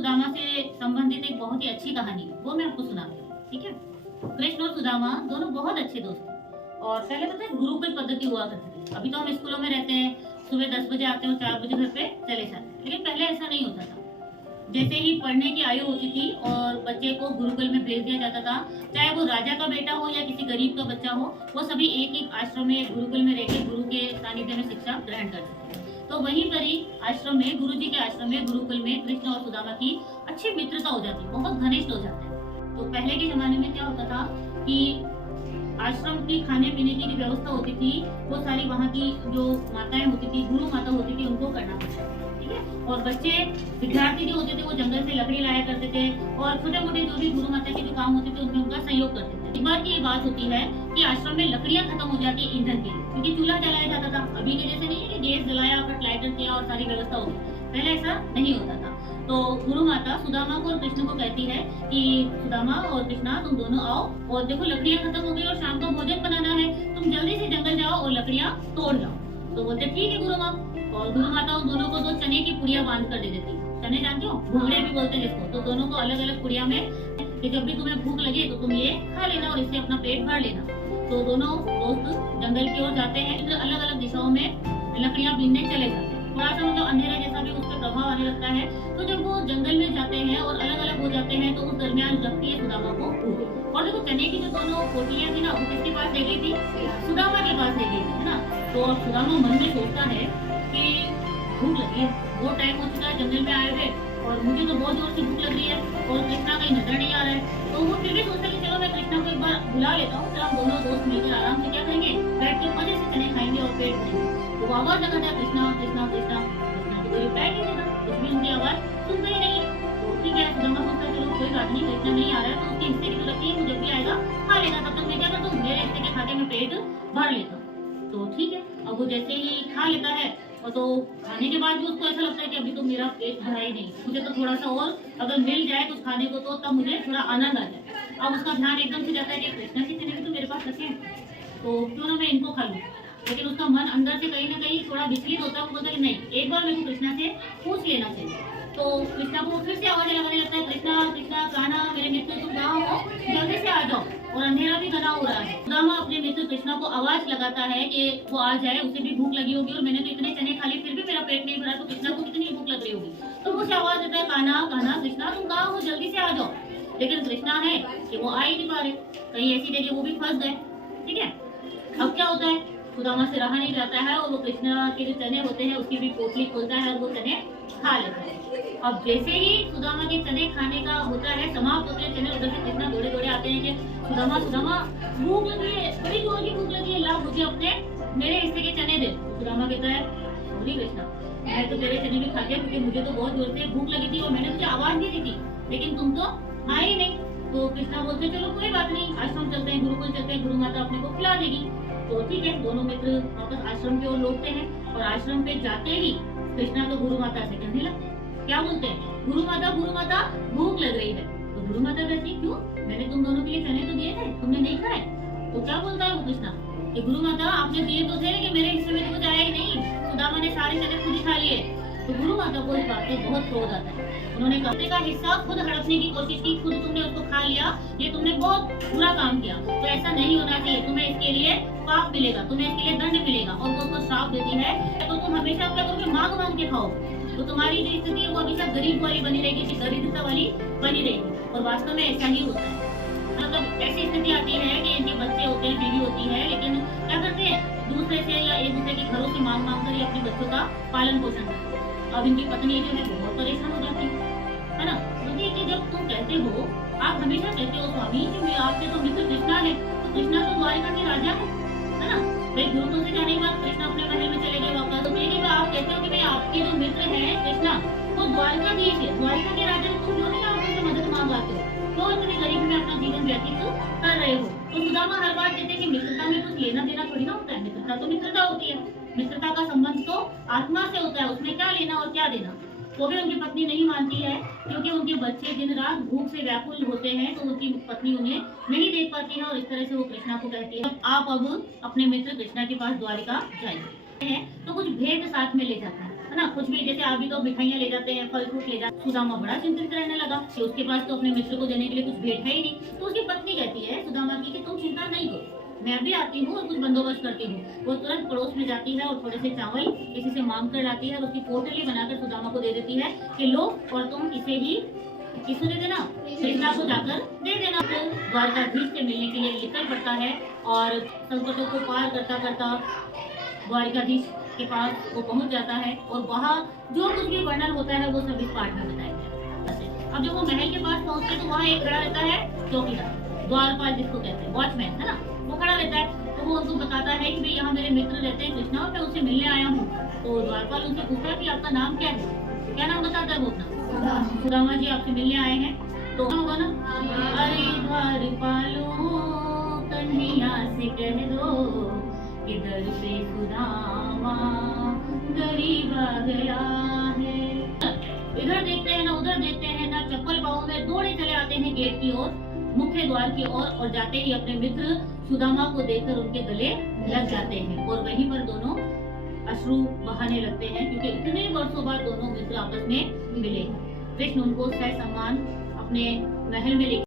सुदामा से संबंधित एक बहुत ही अच्छी कहानी है, वो मैं आपको सुनाती हूँ। ठीक है। कृष्ण और सुदामा दोनों बहुत अच्छे दोस्त थे और पहले पता है गुरुकुल पद्धति हुआ करती थी। अभी तो हम स्कूलों में रहते हैं, सुबह 10 बजे आते हैं और 4 बजे घर पे चले जाते हैं, लेकिन पहले ऐसा नहीं होता था। जैसे ही पढ़ने की आयु होती थी और बच्चे को गुरुकुल में भेज दिया जाता था, चाहे वो राजा का बेटा हो या किसी गरीब का बच्चा हो, वो सभी एक एक आश्रम में गुरुकुल में रहकर गुरु के सानिध्य में शिक्षा ग्रहण करते थे। तो वहीं पर ही आश्रम में, गुरु जी के आश्रम में, गुरुकुल में कृष्ण और सुदामा की अच्छी मित्रता हो जाती है, बहुत घनिष्ठ हो जाते हैं। तो पहले के जमाने में क्या होता था कि आश्रम की खाने पीने की जो व्यवस्था होती थी वो सारी वहाँ की जो माताएं होती थी, गुरु माता होती थी, उनको करना पड़ता था। ठीक है। और बच्चे, विद्यार्थी जो होते थे वो जंगल से लकड़ी लाया करते थे और छोटे मोटे जो भी गुरु माता के जो काम होते थे उनमें उनका सहयोग करते थे। एक बार की ये बात होती है कि आश्रम में लकड़ियां खत्म हो जाती है ईंधन के लिए, क्योंकि चूल्हा जलाया जाता था। अभी के जैसे नहीं है कि गैस जलाया, फिर लाइटर किया और सारी व्यवस्था होती, पहले ऐसा नहीं होता था। तो गुरु माता सुदामा को और कृष्ण को कहती है कि सुदामा और कृष्णा, तुम दोनों आओ और देखो लकड़ियां खत्म हो गई और शाम को भोजन बनाना है, तुम जल्दी से जंगल जाओ और लकड़ियां तोड़ लाओ। तो बोलते ठीक है गुरु माँ। और गुरु माता उन दोनों को 2 चने की पुड़िया बांध कर दे देती। चने जानते हो, भूंगड़े भी बोलते हैं जिसको। तो दोनों को अलग अलग पुड़िया में कि जब भी तुम्हें भूख लगे तो तुम ये खा लेना और इससे अपना पेट भर लेना। तो दोनों दोस्त जंगल की ओर जाते हैं, अलग अलग दिशाओं में लकड़ियां बीनने चले जाते हैं। थोड़ा सा मतलब अंधेरा जैसा भी उस पर प्रभाव आने लगता है। तो जब वो जंगल में जाते हैं और अलग अलग हो जाते हैं तो उस दरमियान लगती है सुदामा को भूख। और देखो चने की जो दोनों पोटलियां थी ना, वो किसके पास ले गई थी? सुदामा के पास ले गई थी, है ना। तो सुदामा मन में सोचता है कि भूख लगी है, बहुत टाइम हो चुका है जंगल में आए हुए और मुझे तो बहुत जोर से भूख लग रही है और कृष्णा कहीं नजर नहीं आ रहा है। तो वो फिर भी सोचता है कि चलो मैं कृष्णा को एक बार बुला लेता हूँ, फिर हम दोनों दोस्त मिलकर आराम से क्या करेंगे, बैठ के मजे से चने खाएंगे और पेट भरेंगे। तो वो आवाज लगाता है कृष्णा कृष्णा कृष्णा। कृष्णा की कोई रिप्लाई नहीं देता, कुछ भी उनकी आवाज सुनता ही नहीं। तो ठीक है, सुदामा सोचता है चलो कोई बात नहीं, कृष्णा नहीं आ रहा है तो उसके हिस्से की तो रखी है, वो जब भी आएगा खा लेगा, तब तक मैं क्या करता हूँ, मेरे हिस्से के खा के मैं पेट भर लेता हूँ। तो ठीक है, अब वो जैसे ही खा लेता है और तो खाने के बाद भी उसको ऐसा लगता है कि अभी तो मेरा पेट भरा ही नहीं, मुझे तो थोड़ा सा और अगर मिल जाए कुछ खाने को तो तब मुझे थोड़ा आनंद आ जाए। अब उसका ध्यान एकदम से जाता है कि कृष्णा के चने भी तो मेरे पास रखे हैं, तो क्यों ना मैं इनको खा लूं। लेकिन उसका मन अंदर से कहीं ना कहीं थोड़ा विचलित होता है, वो बोलता है नहीं, एक बार मेरे को कृष्णा से पूछ लेना चाहिए। तो कृष्णा को फिर से आवाज लगाने लगता है, कृष्णा कृष्णा गाना, मेरे मित्र तुम कहाँ हो, जल्दी से आ जाओ, और अंधेरा भी घना हो रहा है। सुदामा अपने मित्र कृष्णा को आवाज लगाता है कि वो आ जाए, उसे भी भूख लगी होगी और मैंने तो इतने चने खा लिए फिर भी मेरा पेट नहीं भरा, तो कृष्णा को कितनी भूख लग रही होगी। तो मुझे आवाज देता है, कान्हा कान्हा कृष्णा तुम कहाँ हो, जल्दी से आ जाओ। लेकिन कृष्णा है कि वो आ ही नहीं पा रहे, कहीं ऐसी जगह वो भी फंस गए। ठीक है। अब क्या होता है, सुदामा से रहा नहीं जाता है और वो कृष्णा के जो चने होते हैं उसकी भी पोटली खोलता है और वो चने खा लेता है। अब जैसे ही सुदामा के चने खाने का होता है, समाप्त होते हैं चने, उधर से कृष्णा दौड़े दौड़े आते हैं कि सुदामा सुदामा भूख लगी है, बड़ी जोर की भूख लगी है, ला मुझे अपने मेरे हिस्से के चने दे। तो सुदामा कहता है सॉरी कृष्णा, मैं तो तेरे चने भी खा गया क्योंकि मुझे तो बहुत जोर से भूख लगी थी और मैंने तुझे आवाज दी थी, लेकिन तुम तो आए ही नहीं। तो कृष्णा बोलते चलो कोई बात नहीं, आश्रम चलते हैं, गुरुकुल चलते हैं, गुरु माता अपने को खिला देगी। तो ठीक है, दोनों मित्र वापस आश्रम की ओर लौटते हैं और आश्रम पे जाते ही कृष्णा तो गुरु माता से कहने लगा, क्या बोलते हैं, गुरु माता भूख लग रही है। तो गुरु माता कहती क्यों, मैंने तुम दोनों के लिए चने तो दिए थे, तुमने नहीं खाए। तो क्या बोलता है वो कृष्णा कि गुरु माता आपने दिए तो थे लेकिन मेरे हिस्से में तो कुछ आया ही नहीं, सुदामा ने सारे चने खुद ही खा लिए। तो गुरु माता को इस बात पे बहुत क्रोध आता है। उन्होंने कपड़े का हिस्सा खुद हड़पने की कोशिश की, खुद तुमने उसको खा लिया, ये तुमने बहुत बुरा काम किया, तो ऐसा नहीं होना चाहिए, तुम्हें इसके लिए पाप मिलेगा, तुम्हें इसके लिए दंड मिलेगा। और वो उसको श्राप देती है तो तुम हमेशा क्या करोगे, मांग मांग के खाओ, तो तुम्हारी जो स्थिति है वो हमेशा गरीब वाली बनी रहेगी, दरिद्रता वाली बनी रहेगी। और वास्तव में ऐसा ही होता है, मतलब ऐसी स्थिति आती है कि इनके बच्चे होते हैं, बीवी होती है, लेकिन क्या करते हैं, दूसरे से या एक दूसरे के घरों से मांग मांग कर ये अपने बच्चों का पालन पोषण करते हैं। अब इनकी पत्नी जो है बहुत परेशान हो जाती है ना, क्योंकि कि जब तुम कहते हो, आप हमेशा कहते हो स्वामी कि आपके तो मित्र कृष्णा है, तो कृष्णा तो द्वारिका के राजा है ना। भाई गुरुकुल से जाने के बाद कृष्णा अपने महल में चले गए वापस, तो ये आप कहते हो कि भाई आपके जो मित्र है कृष्णा वो द्वारिकाधीश है, द्वारिका के राजा, तुम क्यों नहीं आप उनसे मदद मांग आते हो, क्यों इतनी गरीबी में अपना जीवन व्यतीत कर रहे हो। तो सुदामा हर बार कहते हैं कि मित्रता में कुछ लेना देना थोड़ी ना होता है, मित्रता तो मित्रता होती है, मित्रता का संबंध तो आत्मा से होता है, उसमें क्या लेना और क्या देना। तो भी उनकी पत्नी नहीं मानती है क्योंकि उनके बच्चे दिन रात भूख से व्याकुल होते हैं, तो उनकी पत्नी उन्हें नहीं देख पाती है और इस तरह से वो कृष्णा को कहती है आप अब अपने मित्र कृष्णा के पास द्वारिका जाइए। तो कुछ भेंट साथ में ले जाता है, है ना, कुछ भी जैसे अभी तो मिठाइयाँ ले जाते हैं, फल फ्रूट ले जाते। सुदामा बड़ा चिंतित रहने लगा कि उसके पास तो अपने मित्र को देने के लिए कुछ भेंट है ही नहीं। तो उसकी पत्नी कहती है सुदामा की कि तुम चिंता नहीं करो, मैं भी आती हूँ और कुछ बंदोबस्त करती हूँ। वो तुरंत पड़ोस में जाती है और थोड़े से चावल किसी से मांग कर लाती है और उसकी पोटली बनाकर सुदामा को दे देती है कि लो और तुम इसे ही किसको दे देना, कृष्णा को जाकर दे देना। तो द्वारकाधीश से मिलने के लिए निकल पड़ता है और संकटों को पार करता करता द्वारकाधीश के पास वो पहुंच जाता है और वहाँ जो कुछ भी वर्णन होता है वो सब इस पाठ में बताया गया है। अब जब वो महल के पास पहुंचते तो वहाँ एक खड़ा रहता है चौकीदार, द्वारपाल जिसको कहते हैं, वॉचमैन, है ना, वो खड़ा रहता है। तो वो उनको बताता है कि भाई यहाँ मेरे मित्र रहते हैं कृष्णा और मैं उससे मिलने आया हूँ। तो द्वारपाल उनसे पूछता है कि आपका नाम क्या है? क्या नाम बताता है वो अपना? सुदामा जी आपसे मिलने आए हैं। तो होगा ना, अरे द्वारपालो कन्हैया से कह दो कि दर पे सुदामा गरीब आ गया है। इधर देखते हैं ना उधर देखते हैं ना, चप्पल पाँव में दौड़े चले आते हैं गेट की ओर, मुख्य द्वार की ओर, और जाते ही अपने मित्र सुदामा को देखकर उनके गले लग जाते हैं और वहीं पर दोनों अश्रु बहाने लगते हैं क्योंकि इतने वर्षों बाद दोनों मित्र आपस में मिले। कृष्ण उनको सह सम्मान अपने महल में लेकर